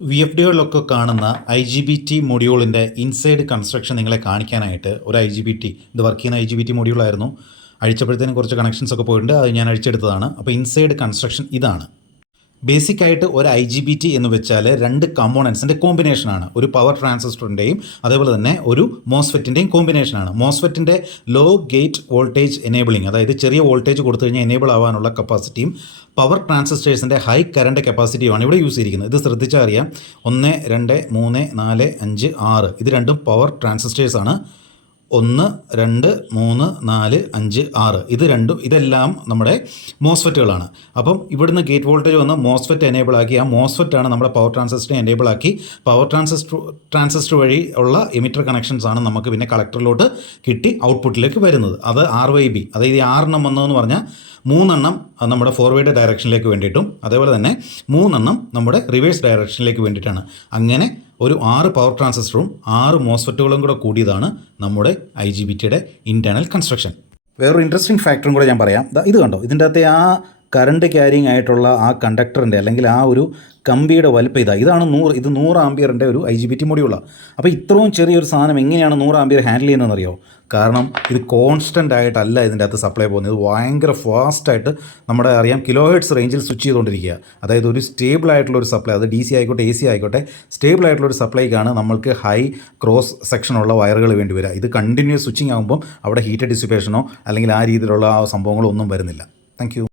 V F ഡികളിലൊക്കെ കാണുന്ന I G B T മൊഡ്യൂളിന്റെ ഇൻസൈഡ് കൺസ്ട്രക്ഷൻ നിങ്ങളെ കാണിക്കാനായിട്ട് ഒരു ഐ ജി ബി ടി ഇത് വർക്ക് ചെയ്യുന്ന ഐ ജി ബി ടി മൊഡ്യൂളായിരുന്നു അഴിച്ചപ്പോഴത്തേനും കുറച്ച് കണക്ഷൻസ് ഒക്കെ പോയിട്ടുണ്ട്. അത് ഞാൻ അഴിച്ചെടുത്തതാണ്. അപ്പോൾ ഇൻസൈഡ് കൺസ്ട്രക്ഷൻ ഇതാണ്. ബേസിക് ആയിട്ട് ഒരു ഐ ജി ബി ടി എന്ന് വെച്ചാൽ രണ്ട് കമ്പോണൻസിന്റെ കോമ്പിനേഷനാണ് ഒരു പവർ ട്രാൻസിസ്റ്ററിന്റെയും അതേപോലെ തന്നെ ഒരു മോസ്ഫെറ്റിന്റെയും കോമ്പിനേഷനാണ് മോസ്ഫെറ്റിന്റെ ലോ ഗേറ്റ് വോൾട്ടേജ് എനേബിളിംഗ് അതായത് ചെറിയ വോൾട്ടേജ് കൊടുത്തു കഴിഞ്ഞാൽ എനേബിൾ ആവാനുള്ള കപ്പാസിറ്റിയും പവർ ട്രാൻസിസ്റ്റേഴ്സിന്റെ ഹൈ കറണ്ട് കപ്പാസിറ്റിയുമാണ് ഇവിടെ യൂസ് ചെയ്തിരിക്കുന്നത്. ഇത് ശ്രദ്ധിച്ചാൽ അറിയാം. ഒന്ന് രണ്ട് മൂന്ന് നാല് അഞ്ച് ആറ്. ഇത് രണ്ടും പവർ ട്രാൻസിസ്റ്റേഴ്സാണ് ഒന്ന് രണ്ട് മൂന്ന് നാല് അഞ്ച് ആറ്. ഇത് രണ്ടും ഇതെല്ലാം നമ്മുടെ മോസ്ഫെറ്റുകളാണ്. അപ്പം ഇവിടുന്ന് ഗേറ്റ് വോൾട്ടേജ് വന്ന് മോസ്ഫെറ്റ് എനേബിൾ ആക്കി ആ മോസ്ഫെറ്റാണ് നമ്മുടെ പവർ ട്രാൻസിസ്റ്ററിനെ എനേബിൾ ആക്കി. പവർ ട്രാൻസിസ്റ്റർ ട്രാൻസിസ്റ്റർ വഴി ഉള്ള എമിറ്റർ കണക്ഷൻസ് ആണ് നമുക്ക് പിന്നെ കളക്ടറിലോട്ട് കിട്ടി ഔട്ട്പുട്ടിലേക്ക് വരുന്നത്. അത് ആർ വൈ ബി അതായത് ഈ ആറെണ്ണം വന്നതെന്ന് പറഞ്ഞാൽ മൂന്നെണ്ണം നമ്മുടെ ഫോർവേഡ് ഡയറക്ഷനിലേക്ക് വേണ്ടിയിട്ടും അതേപോലെ തന്നെ മൂന്നെണ്ണം നമ്മുടെ റിവേഴ്സ് ഡയറക്ഷനിലേക്ക് വേണ്ടിയിട്ടാണ്. അങ്ങനെ ഒരു ആറ് പവർ ട്രാൻസിസ്റ്ററും ആറ് മോസ്ഫെറ്റുകളും കൂടെ കൂടിയതാണ് നമ്മുടെ ഐ ജി ബി ടിയുടെ ഇന്റേർണൽ കൺസ്ട്രക്ഷൻ വേറൊരു ഇൻട്രസ്റ്റിംഗ് ഫാക്ടറും കൂടെ ഞാൻ പറയാം. ഇത് കണ്ടോ? ഇതിന്റെ അകത്തെ ആ കറണ്ട് ക്യാരിങ് ആയിട്ടുള്ള ആ കണ്ടക്ടറിന്റെ അല്ലെങ്കിൽ ആ ഒരു കമ്പിയുടെ വലുപ്പം ഇതാ. ഇതാണ് നൂറ് ഇത് നൂറ് ആംബിയറിന്റെ ഒരു ഐ ജി ബി ടി മുടിയുള്ള അപ്പോൾ ഇത്രയും ചെറിയൊരു സാധനം എങ്ങനെയാണ് നൂറ് ആംബിയർ ഹാൻഡിൽ ചെയ്യുന്നതെന്നറിയോ? കാരണം ഇത് കോൺസ്റ്റന്റ് ആയിട്ടല്ല ഇതിന്റെ അകത്ത് സപ്ലൈ പോകുന്നത്. ഇത് ഭയങ്കര ഫാസ്റ്റായിട്ട് നമ്മുടെ അറിയാം കിലോ റേഞ്ചിൽ സ്വിച്ച് ചെയ്തുകൊണ്ടിരിക്കുക. അതായത് ഒരു സ്റ്റേബിൾ ആയിട്ടുള്ള ഒരു സപ്ലൈ അത് ഡി സി ആയിക്കോട്ടെ എ സി ആയിക്കോട്ടെ സ്റ്റേബിൾ ആയിട്ടുള്ള ഒരു സപ്ലൈക്കാണ് നമ്മൾക്ക് ഹൈ ക്രോസ് സെക്ഷനുള്ള വയറുകൾ വേണ്ടി വരിക. ഇത് കണ്ടിന്യൂസ് സ്വിച്ചിങ് ആകുമ്പം അവിടെ ഹീറ്റ് ഡിസിപ്പേഷനോ അല്ലെങ്കിൽ ആ രീതിയിലുള്ള ആ സംഭവങ്ങളോ ഒന്നും വരുന്നില്ല. താങ്ക്